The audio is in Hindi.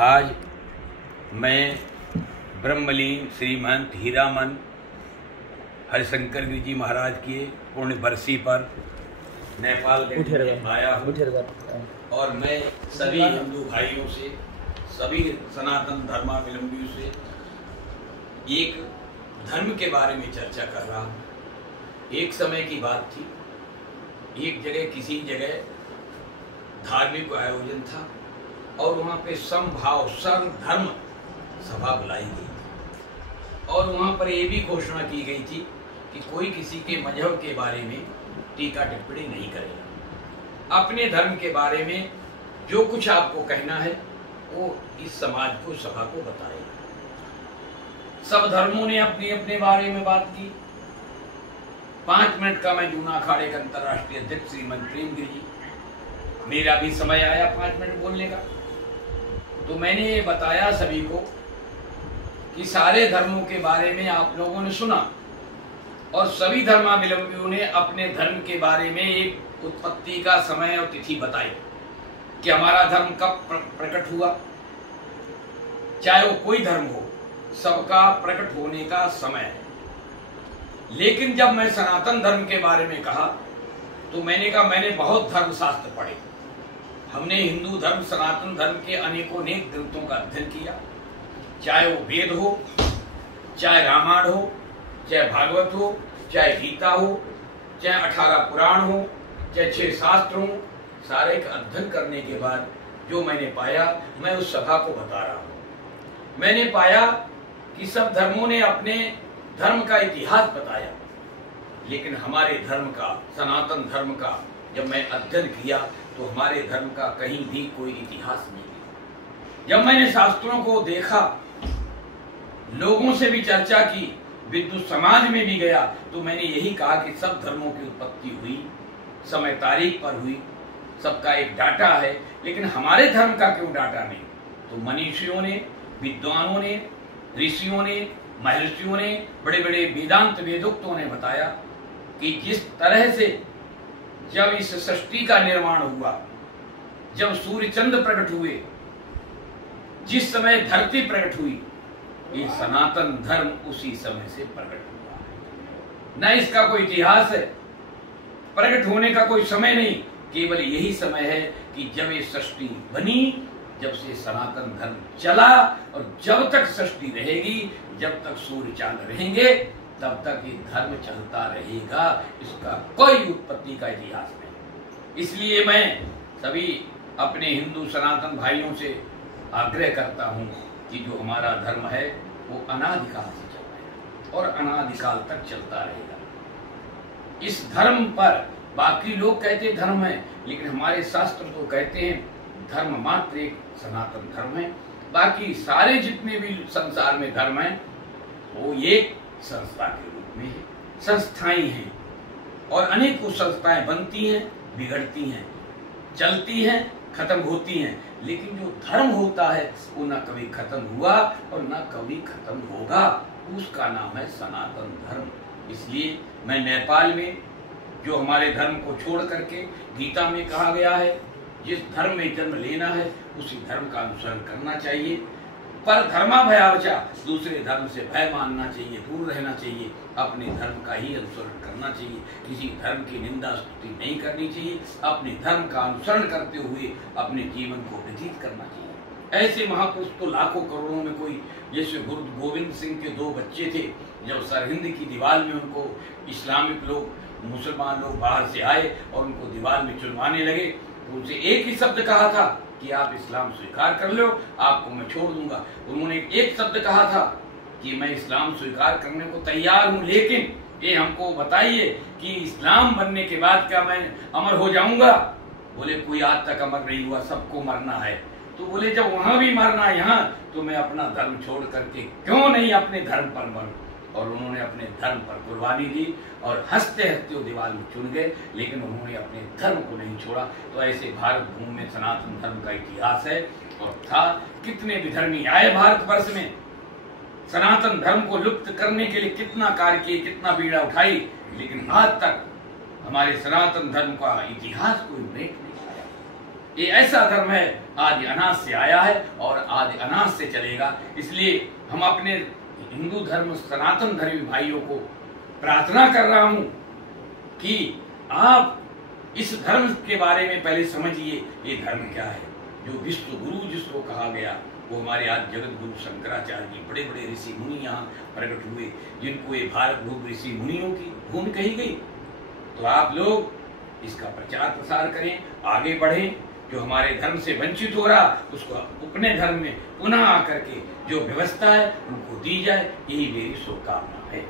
आज मैं ब्रह्मलीन श्रीमंत हीरामन हरिशंकर गिरी जी महाराज की पुण्य बरसी पर नेपाल आया हूँ और मैं सभी हिंदू भाइयों से, सभी सनातन धर्मावलंबियों से एक धर्म के बारे में चर्चा कर रहा हूँ। एक समय की बात थी, एक जगह किसी जगह धार्मिक आयोजन था और वहाँ पे समभाव सर्व धर्म सभा बुलाई गई और वहाँ पर ये भी घोषणा की गई थी कि कोई किसी के मजहब के बारे में टीका टिप्पणी नहीं करेगा। अपने धर्म के बारे में जो कुछ आपको कहना है वो इस समाज को, सभा को बताएगा। सब धर्मों ने अपने अपने बारे में बात की। 5 मिनट का मैं जूना अखाड़े के अंतर्राष्ट्रीय अध्यक्ष श्रीमंत प्रेमगिरी जी, मेरा भी समय आया 5 मिनट बोलने का, तो मैंने ये बताया सभी को कि सारे धर्मों के बारे में आप लोगों ने सुना और सभी धर्मावलंबियों ने अपने धर्म के बारे में एक उत्पत्ति का समय और तिथि बताई कि हमारा धर्म कब प्रकट हुआ। चाहे वो कोई धर्म हो, सबका प्रकट होने का समय है। लेकिन जब मैं सनातन धर्म के बारे में कहा तो मैंने कहा मैंने बहुत धर्मशास्त्र पढ़े। हमने हिंदू धर्म, सनातन धर्म के अनेकों ग्रंथों का अध्ययन किया, चाहे वो वेद हो, चाहे रामायण हो, चाहे भागवत हो, चाहे गीता हो, चाहे 18 पुराण हो, चाहे 6 शास्त्र हो। सारे का अध्ययन करने के बाद जो मैंने पाया मैं उस सभा को बता रहा हूँ। मैंने पाया कि सब धर्मों ने अपने धर्म का इतिहास बताया, लेकिन हमारे धर्म का, सनातन धर्म का जब मैं अध्ययन किया तो हमारे धर्म का कहीं भी कोई इतिहास नहीं। जब मैंने शास्त्रों को देखा, लोगों से भी चर्चा की, विद्युत समाज में भी गया, तो मैंने यही कहा कि सब धर्मों की उत्पत्ति हुई, समय तारीख पर हुई, सबका एक डाटा है, लेकिन हमारे धर्म का क्यों डाटा नहीं। तो मनीषियों ने, विद्वानों ने, ऋषियों ने, महर्षियों ने, बड़े बड़े वेदांत वेदोक्तों ने बताया कि जिस तरह से जब इस सृष्टि का निर्माण हुआ, जब सूर्य चंद्र प्रकट हुए, जिस समय धरती प्रकट हुई, ये सनातन धर्म उसी समय से प्रकट हुआ। न इसका कोई इतिहास है, प्रकट होने का कोई समय नहीं, केवल यही समय है कि जब ये सृष्टि बनी, जब से सनातन धर्म चला और जब तक सृष्टि रहेगी, जब तक सूर्य चांद रहेंगे, तब तक ये धर्म चलता रहेगा। इसका कोई उत्पत्ति का इतिहास नहीं। इसलिए मैं सभी अपने हिंदू सनातन भाइयों से आग्रह करता हूं कि जो हमारा धर्म है वो अनादिकाल से चल रहा है और अनादिकाल तक चलता रहेगा। इस धर्म पर बाकी लोग कहते धर्म है, लेकिन हमारे शास्त्र तो कहते हैं धर्म मात्र एक सनातन धर्म है। बाकी सारे जितने भी संसार में धर्म है वो एक संस्था के रूप में है, संस्थाएं हैं और अनेकों संस्थाएं बनती हैं, बिगड़ती हैं, चलती हैं, खत्म होती हैं, लेकिन जो धर्म होता है वो न कभी खत्म हुआ और न कभी खत्म होगा। उसका नाम है सनातन धर्म। इसलिए मैं नेपाल में जो हमारे धर्म को छोड़ करके, गीता में कहा गया है जिस धर्म में जन्म लेना है उसी धर्म का अनुसरण करना चाहिए। पर धर्मा भयावचा, दूसरे धर्म से भय मानना चाहिए, दूर रहना चाहिए, अपने धर्म का ही अनुसरण करना चाहिए, किसी धर्म की निंदा स्तुति नहीं करनी चाहिए, अपने धर्म का अनुसरण करते हुए अपने जीवन को व्यतीत करना चाहिए। ऐसे महापुरुष तो लाखों करोड़ों में कोई, जैसे गुरु गोविंद सिंह के 2 बच्चे थे, जब सरहिंद की दीवार में उनको इस्लामिक लोग, मुसलमान लोग बाहर से आए और उनको दीवार में चुनवाने लगे, तो उनसे एक ही शब्द कहा था कि आप इस्लाम स्वीकार कर लो, आपको मैं छोड़ दूंगा। उन्होंने एक शब्द कहा था कि मैं इस्लाम स्वीकार करने को तैयार हूं, लेकिन ये हमको बताइए कि इस्लाम बनने के बाद क्या मैं अमर हो जाऊंगा। बोले कोई आज तक अमर नहीं हुआ, सबको मरना है। तो बोले जब वहां भी मरना है यहाँ, तो मैं अपना धर्म छोड़ करके क्यों नहीं अपने धर्म पर मरूं। और उन्होंने अपने धर्म पर कुर्बानी दी और हंसते हंसते वो दीवार में चुन गए, लेकिन उन्होंने अपने धर्म को नहीं छोड़ा। तो ऐसे भारत भूमि में सनातन धर्म का इतिहास है और था। कितने विधर्मी आए भारतवर्ष में, सनातन धर्म को लुप्त करने के लिए कितना कार्य किए, कितना बीड़ा उठाई, लेकिन आज तक हमारे सनातन धर्म का इतिहास कोई ब्रेक नहीं आया। ये ऐसा धर्म है, आदि अनाज से आया है और आदि अनाज से चलेगा। इसलिए हम अपने हिंदू धर्म सनातन धर्मी भाइयों को प्रार्थना कर रहा हूं कि आप इस धर्म के बारे में पहले समझिए, ये धर्म क्या है। जो विश्व गुरु जिसको कहा गया वो हमारे आज जगत गुरु शंकराचार्य जी, बड़े बड़े ऋषि मुनि यहाँ प्रकट हुए, जिनको ये भारत भूमि ऋषि मुनियों की भूमि कही गई। तो आप लोग इसका प्रचार प्रसार करें, आगे बढ़ें। जो हमारे धर्म से वंचित हो रहा उसको अपने धर्म में पुनः आकर के जो व्यवस्था है उनको दी जाए, यही मेरी शुभकामना है।